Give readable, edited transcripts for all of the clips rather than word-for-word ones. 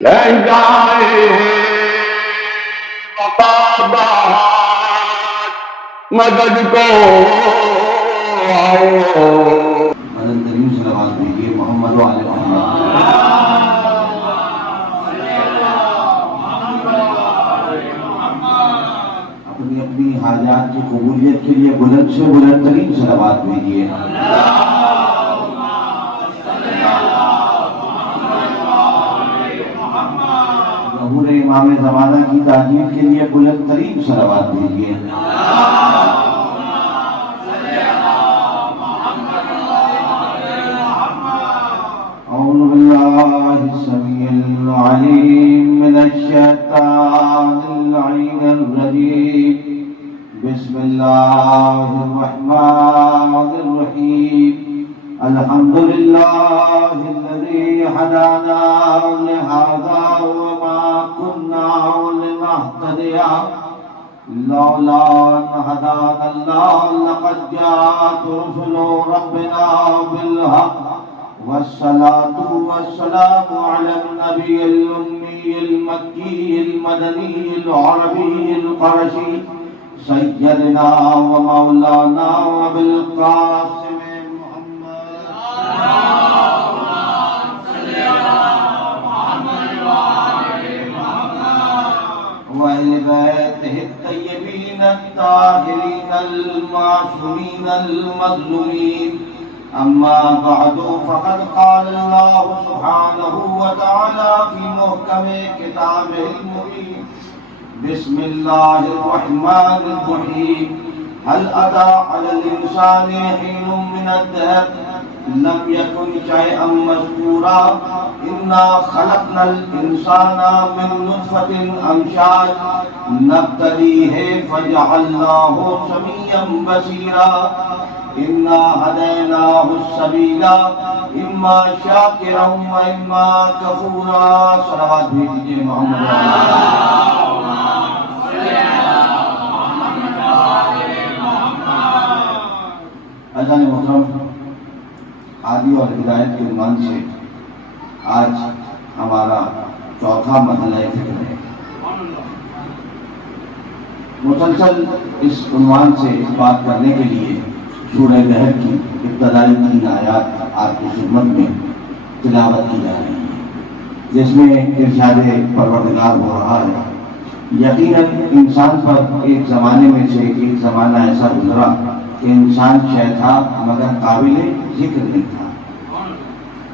لہجائے وفادار مدد کو آؤ. مدد کریم صلوات بھیجیے محمد و آل محمد. اپنی اپنی حاجات کی قبولیت کے لیے بلند سے بلند ترین صلوات بھیجیے. ظہور امام زمانہ کی تعظیم کے لیے بلند ترین صلوات بھیجیے. اعوذ باللہ السمیع العلیم من الشیطان اللعین الرجیم. بسم اللہ الرحمن الرحیم. الحمد للہ الذی ہدانا لہذا وما كنا لنہتدی لولا ان ہدانا اللہ لقد جاءت رسل ربنا بالحق والصلاة والسلام على النبي الأمي المكي المدني العربي القرشي سيدنا ومولانا أبي القاسم محمد وأهل بيته الطيبين الطاهرين المعصومين المظلومين. أما بعد فقد قال الله سبحانه وتعالى في محكم كتابه المبين. بسم الله الرحمن الرحيم. هل أتى على الإنسان حين من الدهر لم يكن شيئا مذكورا. إنا خلقنا الإنسان من نطفة أمشاج نبتليه فجعلناه سميعا بصيرا. إنا هديناه السبيل إما شاكرا وإما كفورا. صلوات بھیجیے محمد. عزیزان محترم، ہادی اور ہدایت کے عنوان سے آج ہمارا چوتھا مرحلہ فکر ہے. مسلسل اس عنوان سے بات کرنے کے لیے سورہ دہر کی ابتدائی 3 آیات آپ کی خدمت میں تلاوت کی جا رہی ہے، جس میں ارشاد پروردگار ہو رہا ہے. یقیناً انسان پر ایک زمانے میں سے ایک زمانہ ایسا گزرا کہ انسان شے تھا مگر قابل ذکر نہیں تھا.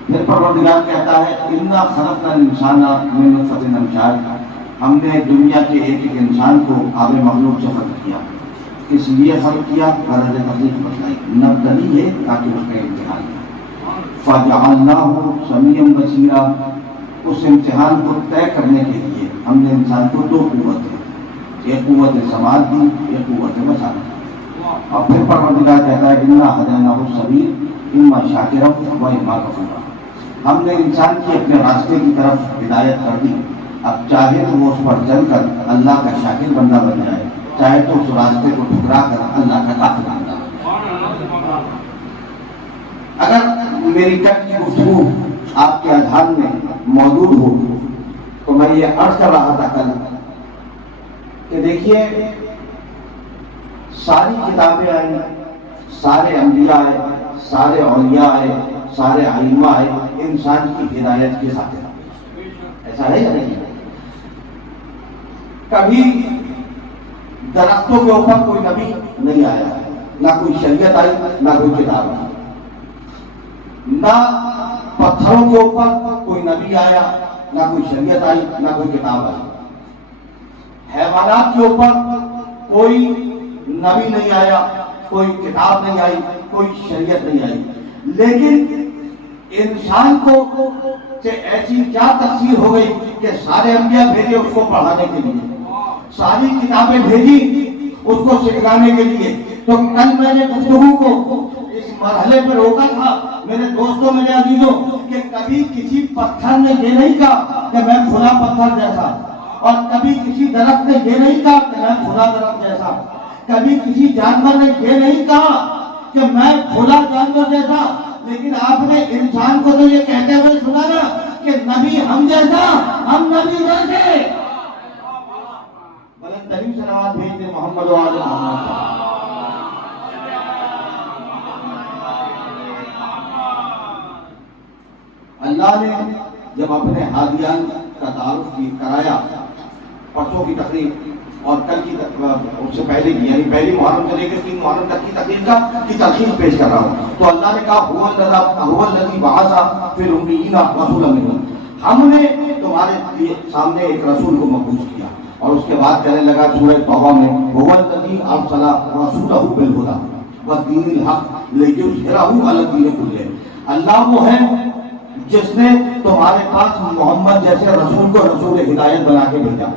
پھر پروردگار کہتا ہے انا خلقنا الانسان من نطفۃ امشاج. ہم نے دنیا کے ایک ایک انسان کو آب مخلوق سے خلق کیا. کس لیے خلق کیا؟ غرض تخلیق بتلائی. نبتلی ہے تاکہ اس کا امتحان ہے. فجعلناہ سمیعا بصیرا. اس امتحان کو طے کرنے کے لیے ہم نے انسان کو 2 قوتیں، ایک قوت سماعت دی، ایک قوت بصارت. اور پھر پروردگار کہتا ہے انا ہدیناہ السبیل اما شاکرا و اما کفورا. ہم نے انسان کی اپنے راستے کی طرف ہدایت کر دی. اب چاہے تو وہ اس پر چل کر اللہ کا شاکر بندہ بن جائے، چاہے تو اس راستے کو ٹھکرا کر اللہ کا کافر بندہ. اگر میری کل کی گفتگو آپ کے اذہان میں موجود ہو تو میں یہ عرض کر رہا تھا کل کہ دیکھیے ساری کتابیں آئیں، سارے انبیاء آئے، سارے اولیاء آئے، سارے ائمہ آئے انسان کی ہدایت کی خاطر. ایسا ہے یا نہیں؟ کبھی درختوں کے اوپر کوئی نبی نہیں آیا، نہ کوئی شریعت آئی، نہ کوئی کتاب آئی. نہ پتھروں کے اوپر کوئی نبی آیا، نہ کوئی شریعت آئی، نہ کوئی کتاب آئی. حیوانات کے اوپر کوئی نبی نہیں آیا، کوئی کتاب نہیں آئی، کوئی شریعت نہیں آئی. لیکن انسان کو سے ایسی کیا تقسیم ہو گئی کہ سارے انبیاء بھیجے اس کو پڑھانے کے لیے، ساری کتابیں بھیجی اس کو سکھانے کے لیے. تو کل میں نے گفتگو کو اس مرحلے پر روکا تھا میرے دوستوں، میرے عزیزوں، کہ کبھی کسی پتھر نے یہ نہیں کہا کہ میں کھلا پتھر جیسا، اور کبھی کسی درخت نے یہ نہیں کہا کہ میں کھلا درخت جیسا، کبھی کسی جانور نے یہ نہیں کہا کہ میں کھلا جانور جیسا. لیکن آپ نے انسان کو تو یہ کہتے ہوئے سنا نا کہ نبی ہم جیسا، ہم نبی جیسے. بلند ترین صلوات بھیج دیں محمد و آل محمد. اللہ نے جب اپنے ہادیان کا تعارف کرایا، پرسوں کی تقریب اور کل کی اس سے پہلے کی، یعنی پہلی محرم سے لے کے 3 محرم تک کی تقریب کی تفصیل پیش کر رہا ہوں. تو اللہ نے کہا هو الذی بعث فی الامیین رسولا منہم، ہم نے تمہارے سامنے ایک رسول کو مبعوث کیا. اور اس کے بعد کہنے لگا سورہ توبہ میں هو الذی ارسل رسولہ بالہدی والدین الحق لیظہرہ علی الدین کلہ. اللہ وہ ہے جس نے تمہارے پاس محمد جیسے رسول کو رسول ہدایت بنا کے بھیجا.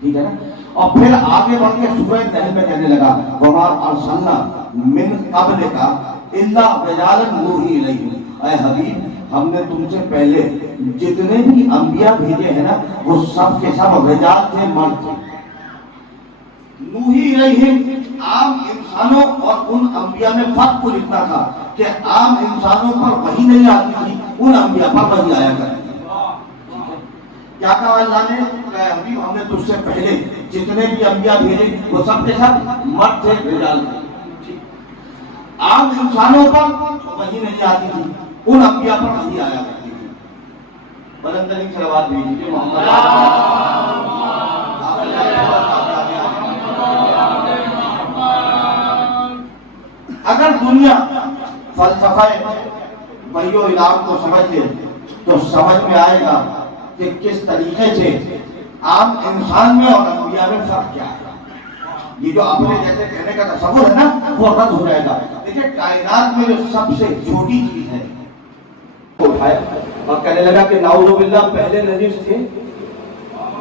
ٹھیک ہے نا. اور پھر آگے بڑھ کے سورہ نحل میں کہنے لگا وما ارسلنا من قبلک الا رجالا نوحی الیہم، اے حبیب ہم نے تم سے پہلے جتنے بھی انبیاء بھیجے ہیں نا وہ سب کے سب رجال تھے، مرد تھے. نوحی الیہم، عام انسانوں اور ان انبیاء میں فرق کچھ اتنا تھا کہ عام انسانوں پر وحی نہیں آتی تھی، ان انبیاء پر وحی آیا کرتی تھی. کیا کہا اللہ نے؟ کہ حبیب ہم نے تجھ سے پہلے جتنے بھی انبیاء بھیجے وہ سب کے سب مرد تھے، رجال تھے. عام انسانوں پر وحی نہیں آتی تھی، ان انبیاء پر وحی آیا کرتی تھی. بلند ترین صلوات بھیجیے محمد. اگر دنیا فلسفہ وحی و الہام کو سمجھ لے تو سمجھ میں آئے گا کہ کس طریقے سے عام انسان میں اور انبیاء میں فرق کیا ہے. یہ جو اپنے جیسے کہنے کا تصور ہے نا وہ رد ہو جائے گا. دیکھیں کائنات میں جو سب سے چھوٹی چیز ہے اٹھایا اور کہنے لگا کہ نعوذ باللہ پہلے نجس تھے،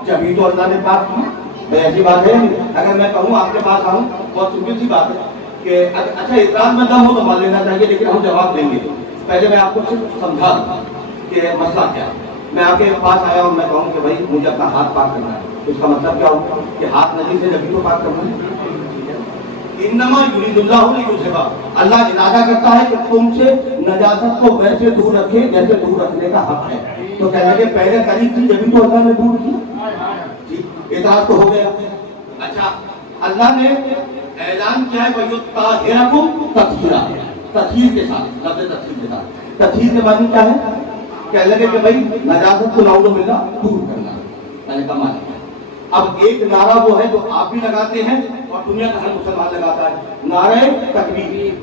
جبھی تو اللہ نے پاک کی. ایسی بات ہے اگر میں کہوں آپ کے پاس آؤں، بہت سمپل سی بات ہے کہ اچھا اعتراض میں دم ہو تو مان لینا چاہیے، لیکن ہم جواب دیں گے. پہلے میں آپ کو صرف سمجھا کہ مسئلہ کیا ہے. میں آپ کے پاس آیا اور میں کہوں کہ بھائی مجھے اپنا ہاتھ پاک کرنا ہے، اس کا مطلب کیا ہوگا کہ ہاتھ نجس ہے جبھی تو پاک کرنا ہے. انما یرید اللہ لیذھبا، اللہ ارادہ کرتا ہے کہ تم سے نجاست کو ویسے دور رکھے جیسے دور رکھنے کا حق ہے. تو کہنے کہ پہلے قریب تھی جبھی تو اللہ نے دور کی. اعتراض تو ہو گیا. اچھا اللہ نے اعلان کیا ہے وَيُطَهِّرَكُمْ تَطْهِيرًا، تطہیر کے ساتھ، لفظ تطہیر کے ساتھ. تطہیر کے معنی کیا ہے؟ کہنے لگے کہ بھائی نجاست کو نعوذ باللہ دور کرنا، پہلے کا معنی. اب ایک نعرہ وہ ہے جو آپ بھی لگاتے ہیں اور دنیا کا ہر مسلمان لگاتا ہے، نعرہ تکبیر.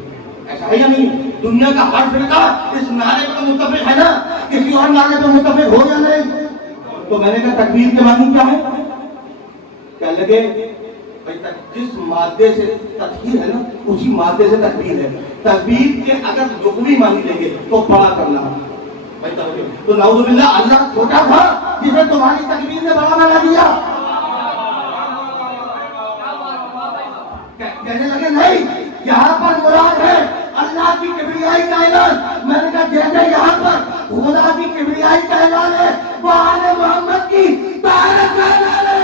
ایسا ہے یا نہیں؟ دنیا کا ہر فرقہ اس نعرے پر متفق ہے نا، کسی اور نعرے پر متفق ہو یا نہیں؟ تو میں نے کہا تکبیر کے معنی کیا ہے؟ کہنے لگے جس مادے سے تطہیر ہے نا اسی مادے سے تکبیر ہے. تکبیر کے اگر لغوی معنی لیں گے تو بڑا کرنا. تو نعوذ باللہ اللہ چھوٹا تھا جسے تمہاری تکبیر نے بڑا بنا دیا. کہنے لگے نہیں، یہاں پر مراد ہے اللہ کی کبریائی کا اعلان. میں نے کہا جیسے یہاں پر خدا کی کبریائی کا اعلان ہے وہ آل محمد کی طہارت کا اعلان ہے.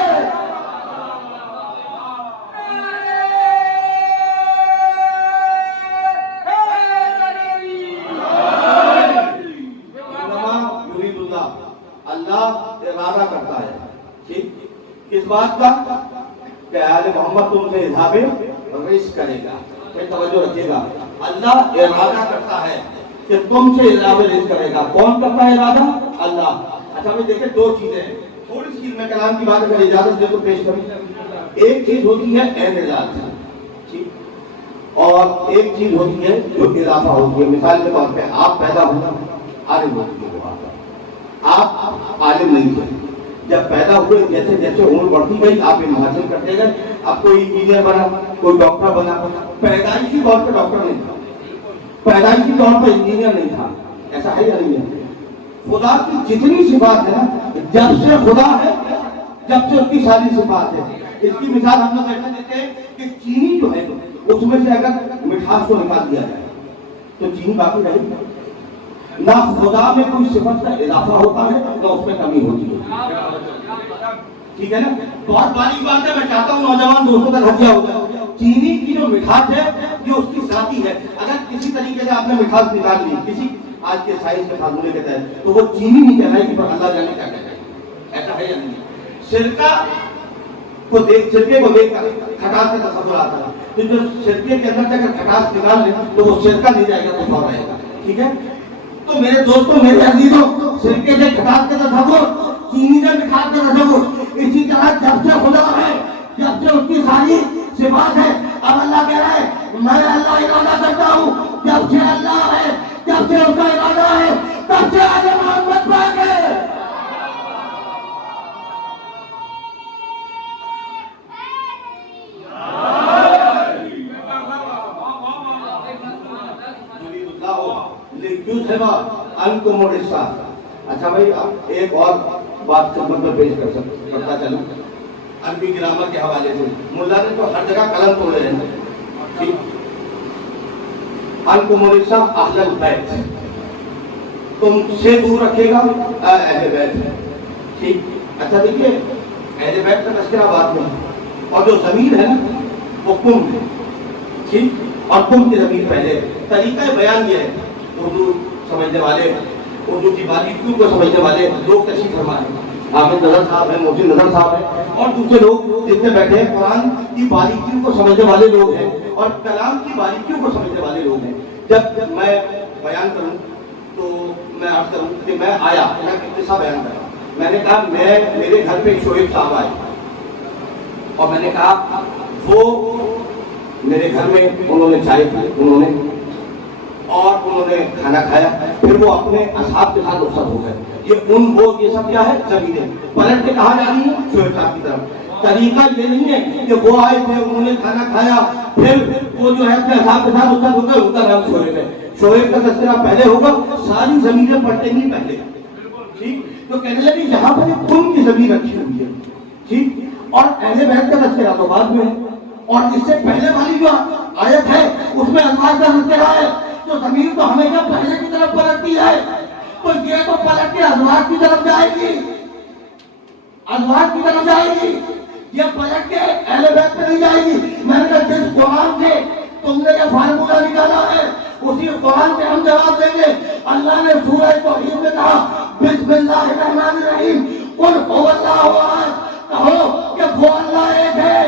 اللہ ارادہ کرتا ہے ٹھیک کس بات کا کہ آل محمد تم سے اظہار رزق کرے گا. میں توجہ رکھیے گا، اللہ ارادہ کرتا ہے کہ تم سے اظہار رزق کرے گا. کون کرتا ہے ارادہ؟ اللہ. اچھا میں دیکھیں دو چیزیں ہیں، تھوڑی سی میں کلام کی بات اگر اجازت دے تو پیش کروں. ایک چیز ہوتی ہے عین ذات ٹھیک، اور ایک چیز ہوتی ہے جو اضافہ ہوتی ہے. مثال کے طور پہ آپ پیدا ہونا عالم ہوتی ہے، آپ عالم نہیں تھے، جب پیدا ہوئے جیسے جیسے عمر بڑھتی گئی آپ علم حاصل کرتے گئے. اب کوئی انجینئر بنا، کوئی ڈاکٹر بنا. پیدائشی طور پہ ڈاکٹر نہیں تھا، پیدائشی طور پہ انجینئر نہیں تھا. ایسا ہے یا نہیں ہے؟ خدا کی جتنی صفات ہے نا، جب سے خدا ہے جب سے اس کی ساری صفات ہے. اس کی مثال ہم لوگ ایسا دیتے ہیں کہ چینی جو ہے اس میں سے اگر مٹھاس کو نکال دیا جائے تو چینی باقی رہے گی. نہ خدا میں کوئی صفت کا اضافہ ہوتا ہے نہ اس میں کمی ہوتی ہے. ٹھیک ہے نا؟ بہت باریک بات ہے، میں چاہتا ہوں نوجوان دوستوں کا ہدیہ ہو جائے. چینی کی جو مٹھاس ہے یہ اس کی ذاتی ہے. اگر کسی طریقے سے آپ نے مٹھاس نکال لی، کسی آج کے سائنس کے فارمولے کے تحت، تو وہ چینی نہیں کہلائے پر اللہ جانے کیا کہتا ہے، ایسا ہے یا نہیں؟ سرکہ کو دیکھ کر کھٹاس کا تصور آتا ہے، تو جو سرکے کے اندر اگر کھٹاس نکال لیں تو وہ سرکہ نہیں جائے گا، کچھ اور رہے گا، ٹھیک ہے؟ تو میرے دوستوں، میرے عزیزوں، سرکے سے کھٹاس کا تصور، چینی سے مٹھاس کا تصور، اسی طرح جب سے خدا ہے، جب سے اس کی ساری صفات ہے، اب اللہ کہہ رہا ہے میں اللہ ارادہ کرتا ہوں، جب سے اللہ ہے، جب سے اس کا ارادہ ہے، تب سے آج محمد پاک ہے۔ اچھا بھائی، ایک اور بات خدمت میں پیش کرتا چلوں، عربی گرامر کے حوالے سے ملا نے تو ہر جگہ قلم توڑے ہیں، ٹھیک؟ انکمورسا اہل البیت، تم سے دور رکھے گا اہل بیت، ٹھیک؟ اچھا دیکھیے، اہل بیت کا تذکرہ بعد میں، اور جو ضمیر ہے نا وہ کم ہے، ٹھیک؟ اور کم کی ضمیر پہلے۔ طریقہ بیان یہ ہے، اردو سمجھنے والے، اردو کی باریکیوں کو سمجھنے والے لوگ تشریف فرما ہیں، حامد نظر صاحب ہیں، محسن نظر صاحب ہیں، اور دوسرے لوگ جتنے بیٹھے ہیں، قرآن کی باریکیوں کو سمجھنے والے لوگ ہیں اور کلام کی باریکیوں کو سمجھنے والے لوگ ہیں۔ جب میں بیان کروں تو میں عرض کروں کہ میں آیا، میں قصہ بیان کر رہا ہوں، میں نے کہا میرے گھر پہ شعیب صاحب آئے، اور میں نے کہا وہ میرے گھر میں انہوں نے چائے پی، اور انہوں نے کھانا کھایا، پھر وہ اپنے اصحاب کے ساتھ رخصت ہو گئے۔ یہ سب کیا ہے؟ زمینیں پلٹ کے کہا جا رہی ہے شعیب صاحب کی طرف۔ طریقہ یہ نہیں ہے کہ وہ آئے تھے، انہوں نے کھانا کھایا، پھر وہ جو ہے اپنے اصحاب کے ساتھ رخصت ہو گئے، ان کا نام شعیب ہے۔ شعیب کا تذکرہ پہلے ہوگا، ساری زمینیں پلٹیں گی پہلے، ٹھیک؟ تو کہنے لگے یہاں پر ایک خون کی زمین رکھی ہوئی ہے، ٹھیک؟ اور اہل بیت کا تذکرہ تو بعد میں ہے، اور اس سے پہلے والی جو آیت ہے اس میں ازواج کا تذکرہ ہے، تو زمین تو ہمیشہ پہلے کی طرف پلٹتی ہے، تو یہ تو پلٹ کے ازواج کی طرف جائے گی، ازواج کی طرف جائے گی، یہ پلٹ کے اہل بیت پہ نہیں جائے گی۔ میں نے کہا جس قرآن سے تم نے یہ فارمولہ نکالا ہے اسی قرآن سے ہم جواب دیں گے۔ اللہ نے سورہ توحید میں کہا بسم اللہ الرحمن الرحیم، قل هو اللہ احد، کہو کہ وہ اللہ ایک ہے۔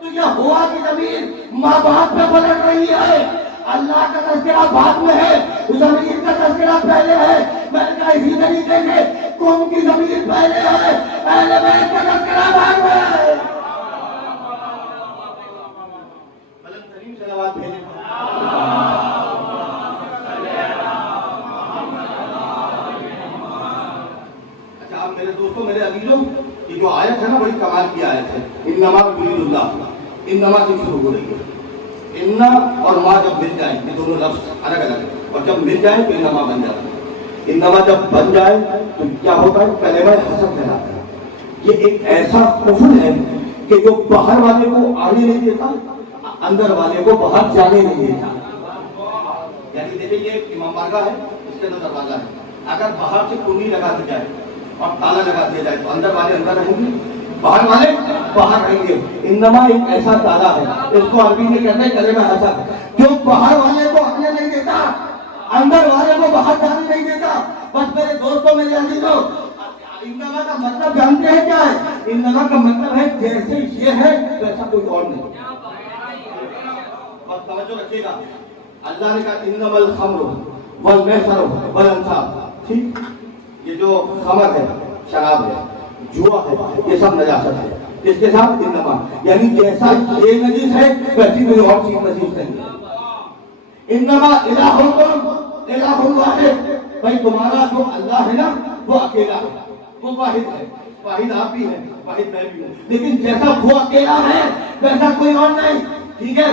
تو یہ ہوا کی زمین ماں باپ پہ پلٹ رہی ہے، اللہ کا تذکرہ بعد میں ہے، زمین کا تذکرہ پہلے ہے۔ میں نے کہا اسی طریقے سے قوم کی زمین پہلے ہے، اہل بیت کا تذکرہ بعد میں ہے۔ بلند ترین صلوات بھیجیں۔ اچھا اب میرے دوستوں، میرے عزیزوں، یہ جو آیت ہے نا بڑی کمال کی آیت ہے، انما یرید اللہ، انما سے شروع ہو رہی ہے۔ انما اور ما جب مل جائیں، یہ دونوں لفظ الگ الگ ہیں، اور جب مل جائیں تو انما بن جاتا ہے۔ انما جب بن جائے تو کیا ہوتا ہے؟ کلمہ حسب کہلاتا ہے۔ یہ ایک ایسا کفر ہے کہ جو باہر والے کو آنے نہیں دیتا، اندر والے کو باہر جانے نہیں دیتا۔ یعنی دیکھیں یہ امام بارگاہ ہے، اس کے اندر دروازہ ہے، اگر باہر سے کنڈی لگا دی جائے اور تالا لگا دیا جائے تو اندر والے اندر رہیں گے، باہر والے باہر رہیں گے۔ انما ایک ایسا تالا ہے، اس کو عربی میں کہتے ہیں کلمہ حسب، جو باہر والے کو آنے نہیں دیتا، اندر والے کو باہر جانے نہیں دیتا۔ بس میرے دوستوں، میرے عزیزوں، انما کا مطلب جانتے ہیں کیا ہے؟ انما کا مطلب ہے جیسے یہ ہے ویسا کوئی اور نہیں۔ بس توجہ رکھیے گا، اللہ نے کہا انما الخمر والمیسر والانصاب، ٹھیک؟ یہ جو خمر ہے، شراب ہے، جوا ہے، یہ سب نجاست ہے۔ اس کے ساتھ انما، یعنی جیسا یہ نجیس ہے ویسی کوئی اور چیز نجیس نہیں۔ انما الہکم الہ واحد، بھائی تمہارا جو اللہ ہے نا وہ اکیلا ہے، وہ واحد ہے، واحد آپ بھی ہیں، واحد میں بھی ہوں، لیکن جیسا وہ اکیلا ہے ویسا کوئی اور نہیں، ٹھیک ہے؟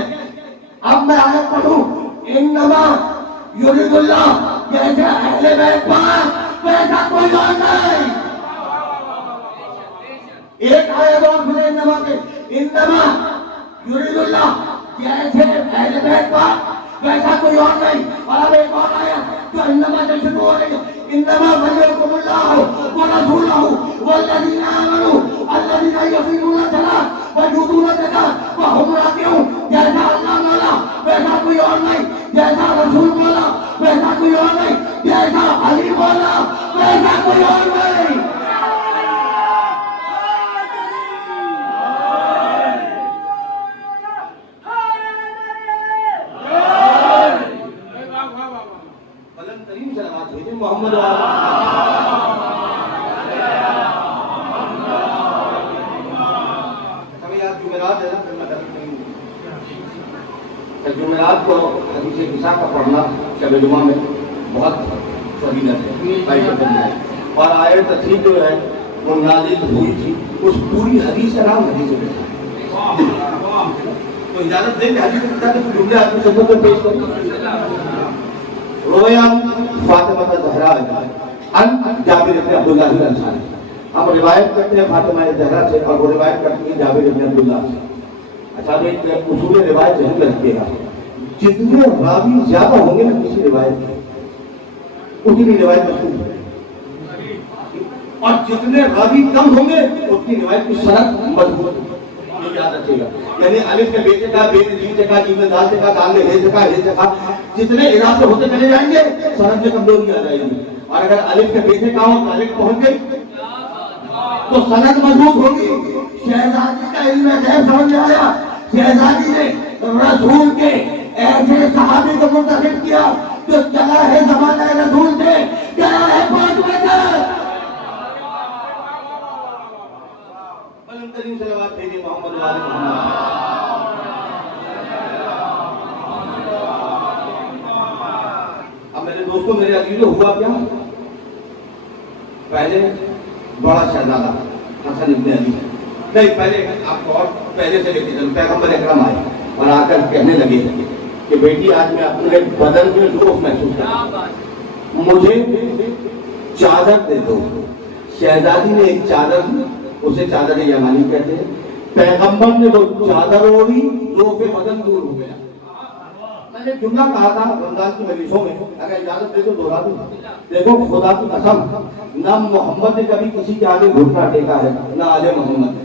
اب میں آیت پڑھوں، انما یرید اللہ، جیسے اہل بیت پاک ویسا کوئی اور نہیں۔ ایک آیت اور سنے انما کے، انما یرید اللہ، جیسے اہل بیت پاک ویسا کوئی اور نہیں۔ اور اب ایک اور آیت جو انما سے شروع ہو رہی ہے، انما ولیکم اللہ ورسولہ والذین آمنوا الذین یقیمون الصلاۃ ویؤتون الزکاۃ وہم راکعون۔ جیسا اللہ مولا ویسا کوئی اور نہیں، جیسا رسول مولا ویسا کوئی اور نہیں، جمعرات کو حدیث قصہ کا پڑھنا شب جمعہ میں بہت فضیلت ہے، اور آیت تفسیر جو ہے وہ نازل ہوئی تھی، اس پوری حدیث کا نام حدیث قصہ۔ تو اجازت دیں کہ حدیث قصہ کے جملے آپ کی خدمت میں پیش کروں۔ رویا فاطمہ زہرا ان جابر بن عبداللہ الانصاری، ہم روایت کرتے ہیں فاطمہ زہرا سے اور وہ روایت کرتی ہیں جابر بن عبداللہ سے۔ اچھا ایک اصول روایت ذہن میں رکھیے گا، جتنے راوی زیادہ ہوں گے نا کسی روایت میں اتنی روایت مشہور ہے، اور جتنے راوی کم ہوں گے اتنی روایت کی سند مضبوط ہے، یہ یاد رکھیے گا۔ یعنی الف کے بیٹے کا بے جی کا جی میں دال کا دال میں ہے کا جتنے اضافے ہوتے چلے جائیں گے سند میں کمزوری آ جائے گی، اور اگر الف کے بیٹے کا ہو تو الف پہنچ گئی تو سند مضبوط ہوگی۔ شہزادی کا علم غیب سمجھ میں آیا، شہزادی نے رسول کے ایسے صحابی کو منتخب کیا جو چلا ہے زمانہ رسول سے، گیا ہے 5 بجے۔ بلند ترین صلوات بھیجیے محمد وآل محمد۔ اب میرے دوستوں، میرے عزیزوں، ہوا کیا؟ پہلے بڑا شہزادہ حسن ابن علی، نہیں پہلے آپ کو اور پہلے سے لیتے چلو، پیغمبر اکرم آئے اور آ کر کہنے لگے کہ بیٹی آج میں اپنے بدن میں ذوق محسوس کرتا ہوں، مجھے چادر دے دو۔ شہزادی نے ایک چادر، اسے چادر یمانی کہتے ہیں، پیغمبر نے وہ چادر اوڑھی، ذوق بدن دور ہو گیا۔ میں نے جملہ کہا تھا رمضان کی مجلسوں میں، اگر اجازت دے تو دوہرا دوں۔ دیکھو خدا کی قسم، نہ محمد نے کبھی کسی کے آگے گھٹنا ٹیکا ہے، نہ آل محمد نے،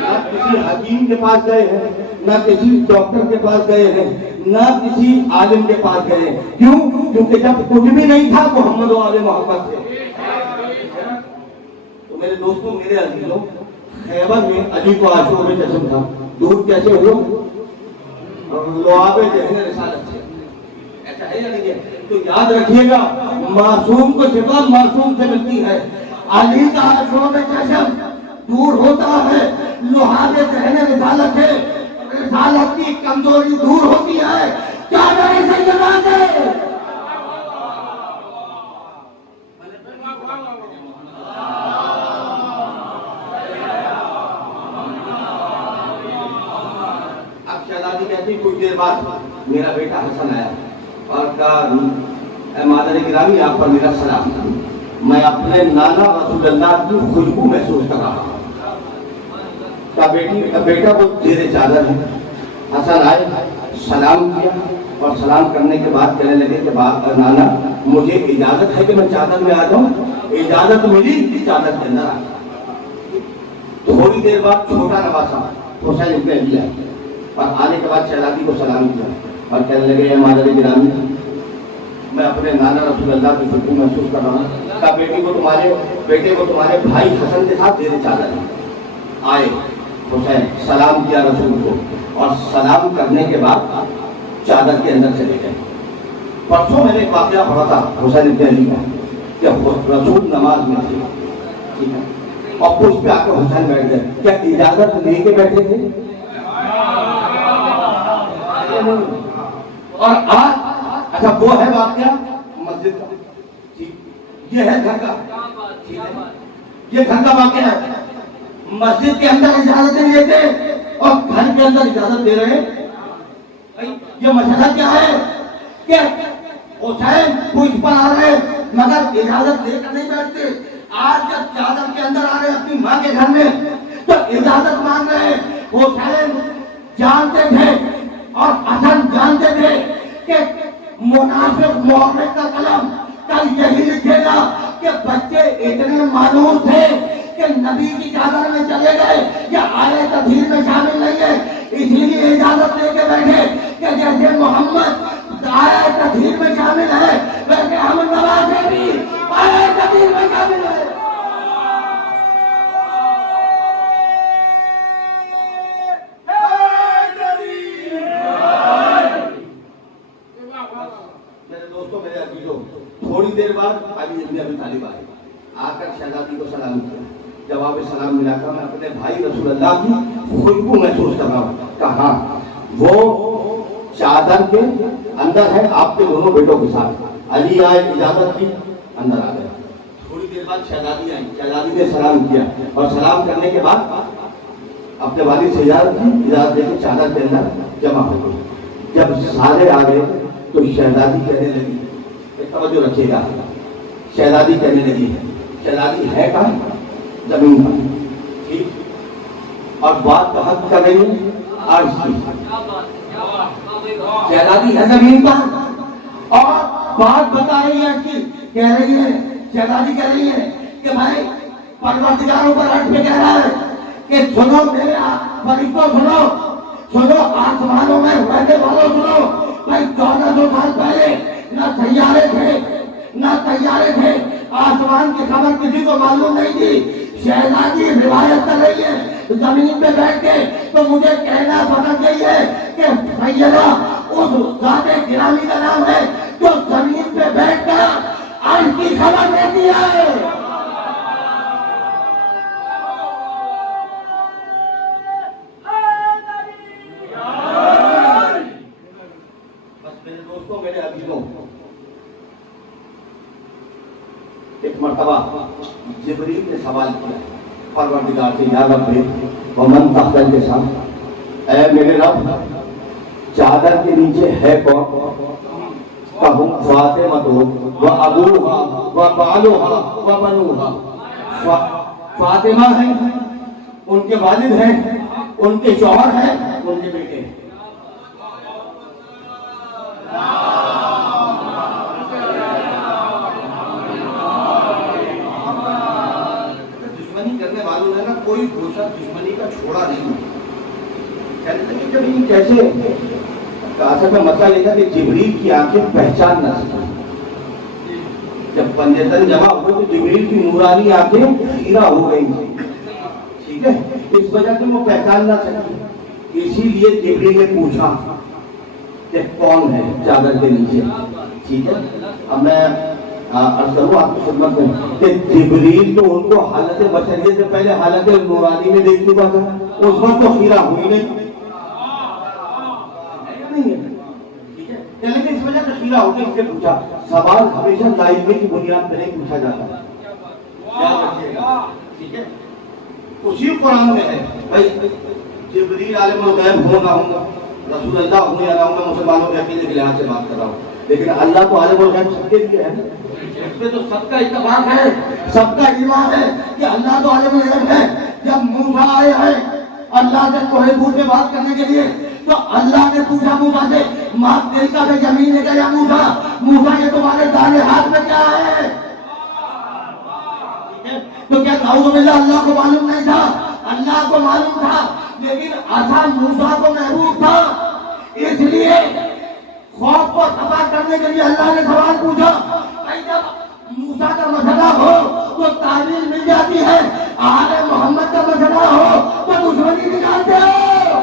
نہ کسی حکیم کے پاس گئے ہیں، نہ کسی ڈاکٹر کے پاس گئے ہیں، نہ کسی عالم کے پاس گئے ہیں۔ کیوں؟ کیونکہ جب کچھ بھی نہیں تھا محمد و آل محمد تھے۔ تو میرے دوستوں، میرے عزیزوں، خیبر میں علی کو عاشور میں چشم تھا، دور کیسے ہوا؟ لعاب ذہن رسالت سے، ایسا ہے یا نہیں ہے؟ تو یاد رکھیے گا، معصوم کو شفا معصوم سے ملتی ہے۔ علی کا عاشور میں چشم دور ہوتا ہے، لعاب ذہن رسالت سے رسالت کی کمزوری دور ہوتی ہے۔ چادر سیدنا سے کہتی کچھ دیر بعد میرا بیٹا حسن آیا اور کہا، اے مادر گرامی، آپ پر میرا سلام، میں اپنے نانا رسول اللہ کی خوشبو محسوس کر رہا ہوں۔ بیٹا وہ زیر چادر ہے۔ حسن آئے، سلام کیا، اور سلام کرنے کے بعد کہنے لگے کہ نانا مجھے اجازت ہے کہ میں چادر میں آ جاؤں؟ اجازت ملی، چادر کے اندر آ۔ تھوڑی دیر بعد چھوٹا نواسا حسین ابن علی آئے اور آنے کے بعد شہزادی کو سلام کیا اور کہنے لگے، اے مادر گرامی، میں اپنے نانا رسول اللہ کی خوشبو محسوس کر رہا ہوں۔ کہا بیٹے کو تمہارے بھائی حسن کے ساتھ زیر چادر ہے۔ آئے حسین، سلام کیا رسول کو، اور سلام کرنے کے بعد چادر کے اندر چلے گئے۔ پرسوں میں نے ایک واقعہ پڑھا تھا حسین ابن علی کا کہ رسول نماز میں تھے، ٹھیک ہے، اور پوچھ پہ آ کے حسین بیٹھ گئے۔ کیا اجازت لے کے بیٹھے تھے؟ اور آج اچھا وہ ہے واقعہ مسجد کا، یہ ہے گھر کا، یہ گھر کا واقعہ ہے۔ مسجد کے اندر اجازت نہیں دیتے اور گھر کے اندر اجازت دے رہے ہیں۔ یہ مسئلہ کیا ہے کہ حسین پوچھ پر آ رہے مگر اجازت دے کر نہیں بیٹھتے۔ آج جب چادر کے اندر آ رہے اپنی ماں کے گھر میں تو اجازت مانگ رہے۔ حسین جانتے تھے اور حسن جانتے تھے کہ منافق محمد کا قلم کل یہی لکھے گا کہ بچے اتنے مانوس تھے کہ نبی کی چادر میں چلے گئے یا آلے تطہیر میں شامل نہیں ہے، اسی لیے اجازت لے کے بیٹھے کہ جیسے محمد آلے تطہیر میں شامل ہے ویسے ہم نوازے بھی آلے تطہیر میں شامل ہے۔ تھوڑی دیر بعد علی ابن ابی طالب آئے، آ کر شہزادی کو سلام کیا۔ جواب سلام ملا کر میں اپنے بھائی رسول اللہ کی خوشبو محسوس کر رہا ہوں۔ کہا وہ چادر کے اندر ہے آپ کے دونوں بیٹوں کے ساتھ. علی آئے, اجازت کی, اندر آ گئے. تھوڑی دیر بعد شہزادی آئی, شہزادی نے سلام کیا اور سلام کرنے کے بعد اپنے والد سے اجازت کی, اجازت دے کے چادر کے اندر جمع ہو گئی. جب سارے آ گئے تو شہزادی کہنے لگی, توجہ رکھیے گا, شہزادی کہنے لگی, شہزادی ہے کہاں؟ زمین پر. ٹھیک, اور بات کہاں کر رہی ہے؟ عرش کی. شہزادی ہے زمین پر اور بات بتا رہی ہے کہ کہہ رہی ہے, شہزادی کہہ رہی ہے کہ بھائی پروردگاروں پر عرش میں کہہ رہا ہے کہ سنو میرے فرشتوں, سنو آسمانوں میں رہنے والوں سنو. بھائی 1400 سال پہلے نہ سیارے تھے, آسمان کی خبر کسی کو معلوم نہیں تھی. شہزادی روایت کر رہی ہے زمین پہ بیٹھ کے, تو مجھے کہنا سمجھ گئی ہے کہ سیدہ اس ذات گرامی کا نام ہے جو زمین پہ بیٹھ کر عرش کی خبر دیتی ہے. بس میرے دوستوں, میرے عزیزوں, ایک مرتبہ جبریل نے سوال کیا پروردگار سے, یا رب ومن تحت کے ساتھ, اے میرے رب چادر کے نیچے ہے کون؟ کہوں فاطمہ و ابوہا و بالوہا و بنوہا. فاطمہ ہے, ان کے والد ہیں, ان کے شوہر ہیں, ان کے بیٹے ہیں. دشمنی کرنے والوں نے نا کوئی دوسرا دشمنی کا چھوڑا نہیں. کہتے ہیں کہ یہ کیسے؟ اصل میں مسئلہ یہ تھا کہ جبریل کی آنکھیں پہچان نہ سکی. جب پنجتن جمع ہوئے تو جبریل کی نورانی آنکھیں خیرہ ہو گئی تھی. ٹھیک ہے, اس وجہ سے وہ پہچان نہ سکی. اسی لیے جبریل نے پوچھا کہ کون ہے چادر کے نیچے. ٹھیک ہے, اب میں عرض کروں آپ کی خدمت میں کہ جبریل تو ان کو حالت بشریت سے پہلے حالت نورانی میں دیکھ چکا تھا, اس وقت تو خیرہ ہوئی نہیں. لیکن اس وجہ سے خیرہ ہو کے اس سے پوچھا. سوال ہمیشہ لائبریری کی بنیاد پر نہیں پوچھا جاتا ہے. یاد رکھیے گا, ٹھیک ہے. اسی قرآن میں ہے بھائی جبریل عالم الغیب ہو نہ ہوں, رسول اللہ ہوں یا نہ ہوں, میں مسلمانوں کے عقیدے کے لحاظ سے بات کر رہا ہوں. لیکن اللہ تو عالم الغیب سب کے لیے ہے, اس پہ تو سب کا اتفاق ہے, سب کا ایمان ہے کہ اللہ تو عالم الغیب ہے. جب موسیٰ آئے ہیں اللہ سے کوہ طور میں بات کرنے کے لیے, تو اللہ نے پوچھا موسیٰ سے, ماں دیکھا کہ زمین ہے یا موسیٰ, موسیٰ یہ تمہارے دائیں ہاتھ میں کیا ہے؟ تو کیا نعوذ باللہ اللہ کو معلوم نہیں تھا؟ اللہ کو معلوم تھا, لیکن عصا موسیٰ کو محبوب تھا. اس لیے خوف کو دفع کرنے کے لیے اللہ نے سوال پوچھا. جب موسیٰ کا مسئلہ ہو تو تعلیم مل جاتی ہے, آل محمد کا مسئلہ ہو تو دشمنی نکالتے ہو.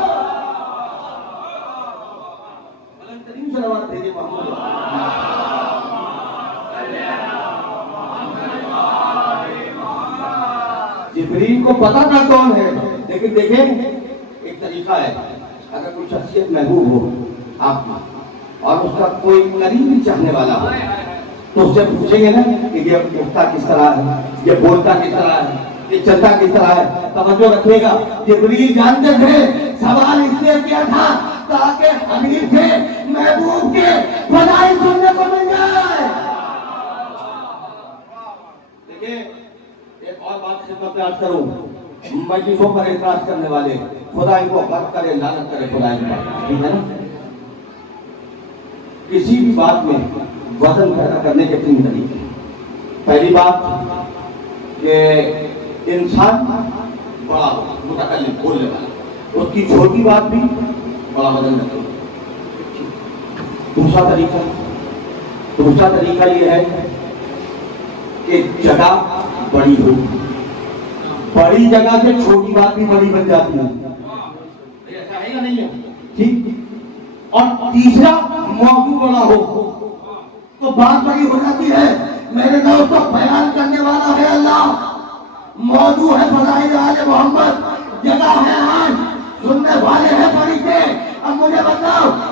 جبریل کو پتا تھا کون ہے, لیکن دیکھیں ایک طریقہ ہے, اگر کوئی شخصیت محبوب ہو آپ کی اور اس کا کوئی قریبی چاہنے والا ہو, تو اس سے پوچھیں گے نا کہ یہ اٹھتا کس طرح ہے, یہ بولتا کس طرح ہے, یہ چلتا کس طرح ہے. توجہ رکھیے گا, جبریل جانتے تھے سوال اس لیے کیا تھا تاکہ حبیب کے محبوب کے فضائل سننے کو مل جائے. دیکھیں ایک اور بات خدمت میں عرض کروں, مجلسوں پر اعتراض کرنے والے, خدا ان کو غرق کرے, لعنت کرے خدا ان پر. ٹھیک ہے نا, کسی بھی بات میں وزن پیدا کرنے کے 3 طریقے. پہلی بات کہ انسان بڑا متکلم بولنے والا, اس کی چھوٹی بات بھی بڑا وزن رکھے. دوسرا طریقہ یہ ہے کہ جگہ بڑی ہو, بڑی جگہ سے چھوٹی بات بھی بڑی بن جاتی ہے. ایسا ہے یا نہیں ہے؟ ٹھیک. اور تیسرا موضوع بڑا ہو تو بات بڑی ہو جاتی ہے. میرے دوستوں بیان کرنے والا ہے اللہ, موضوع ہے فضائل آل محمد, جگہ ہے آج, سننے والے ہیں فرشتے. اب مجھے بتاؤ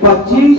25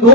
2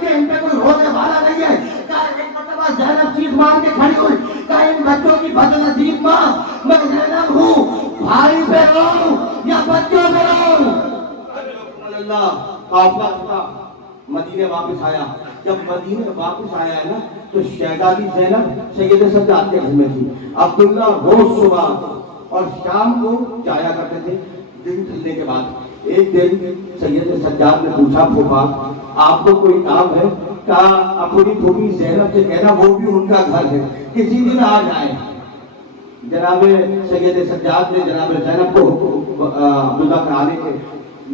کہ ان پہ کوئی رونے والا نہیں ہے؟ کیا ایک مرتبہ زینب چیخ مار کے کھڑی ہوئی کہ ان بچوں کی بدنصیب ماں میں زینب ہوں، بھائی پہ رو یا بچوں پہ رو؟ اللہ قافلہ تھا، مدینے واپس آیا. جب مدینے واپس آیا ہے نا تو شہزادی زینب سید سجاد کے گھر میں تھی. عبداللہ روز صبح اور شام کو جایا کرتے تھے. دن ڈھلنے کے بعد ایک دن سید سجاد نے پوچھا پھوپھا آپ کو کوئی کام ہے؟ کہا اپنی پھوپھی زینب سے کہنا وہ بھی ان کا گھر ہے کسی دن آ جائیں. جناب سید سجاد نے جناب زینب کو عبداللہ کے آنے کے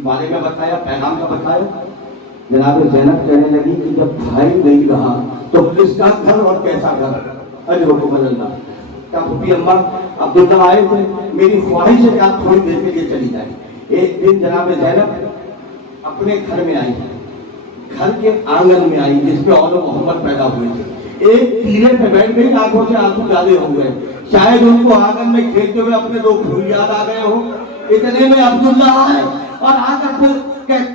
بارے میں بتایا، پیغام کا بتایا. جناب زینب کہنے لگی کہ جب بھائی نہیں رہا تو کس کا گھر اور کیسا گھر؟ ارے حکم اللہ. کیا پھوپھی اماں عبداللہ آئے تھے، میری خواہش ہے کہ آپ تھوڑی دیر کے لیے چلی جائیں. ایک دن جناب زینب اپنے گھر میں آئی، گھر کے آنگن میں آئی جس پہ اول محمد پیدا ہوئے تھے. ایک پیلے پہ بیٹھ گئی، آنکھوں سے آنسو زیادہ ہو گئے. شاید ان کو آنگن میں کھیلتے ہوئے اپنے دو پھول یاد آ گئے ہو. اتنے میں عبداللہ آئے اور آ کر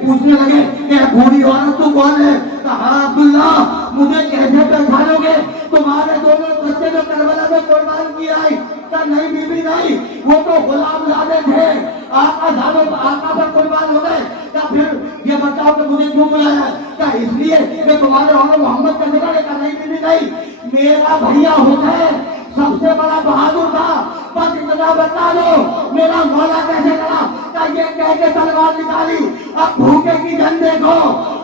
پوچھنے لگے کہ بوڑھی عورت تو کون ہے؟ کہا عبداللہ مجھے کیسے پہچانو گے؟ تمہارے دونوں بچے جو کربلا میں قربان کیا ہے. کہا نہیں بیوی نہیں، وہ تو غلام زادے تھے، آقا پر قربان ہو گئے. کہا پھر یہ بتاؤ کہ مجھے کیوں بلایا؟ کہا اس لیے کہ تمہارے اور محمد کا ذکر ہے. کہا نہیں بیوی نہیں، میرا بھیا حسین سب سے بڑا بہادر تھا، بس اتنا بتا دو میرا مولا کیسے کرا. کہا یہ کہہ کے تلوار نکالی. اب بھوکے کی جن دیکھو،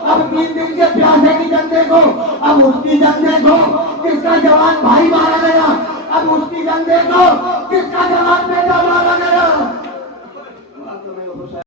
اب 3 دن کے پیاسے کی جن دیکھو، اب اس کی جن دیکھو کس کا جوان بھائی مارا گیا، اب اس کی جن دیکھو کس کا جوان بیٹا مارا گیا.